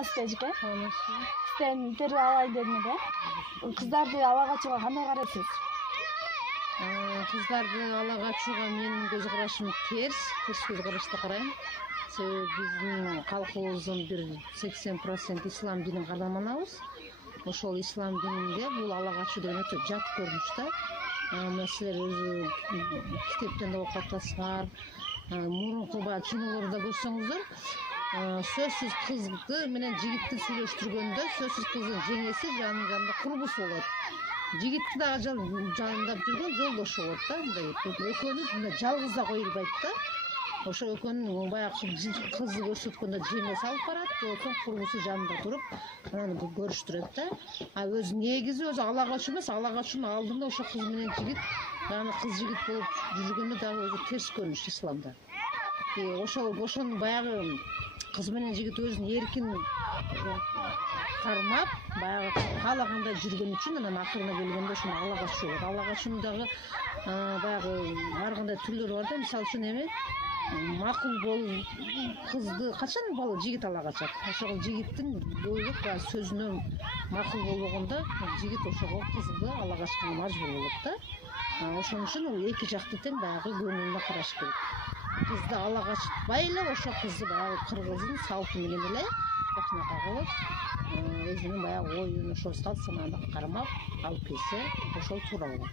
Эжеке. Сен интервью алайын дедим эле. Кыздарды ала качууга кандай карайсыз? Кыздарды ала качууга менин көз карашым терс көз карашты карайм. Себеби биздин калкыбыздын бир 80% ислам динин кааламанабыз. Ошол ислам дининде бул ала качуу деген өтө жат көрүнүш да. Силер өзү китептен да окуп атасыңар, мурунку баягы кинолордо көрсөңүздөр, сөзсүз кызды менен жигитти сүйлөштүргөндө сөзсүз кыздын жеңеси жанында курбусу болот. Жигитти дагы жанында жүргөн жолдошу болот да, мындай экөөнү мындай жалгыз да коюлбайт да. Ошо экөөнүн баягы кызды көрсөткөндө жеңеси алып барат, соң курбусу жанында туруп, анан көрүштүрөт да. Өзү негизи өзү ала качуу эмес, ала качуунун алдында ошо кыз менен жигит, дагы кыз жигит болуп жүргөнү дагы өзү терс көрүнүш исламда. Ошону баягы кыз менен жигит өзүн эркин кармап, баягы каалагандай жүргөн үчүн анан акырына келгенде ошону ала качуу болот. Ала качуунун дагы баягы ар кандай түрлөрү бар да. Мисалы үчүн эме макул болуп кызды качан бала жигит ала качат. Ошол жигиттин бойлук сөзүнө макул болбогондо жигит ошого кызды ала качканга мажбур болот да. Ошон үчүн бул эки жакты тең баягы көңүлүнө караш керек. Кызды ала качпай эле ошо кызды баягы кыргыздын салты менен эле жакынакай кылып, өзүнүн баягы оюн ошол салт санааны кармап алып келсе ошол туура болот.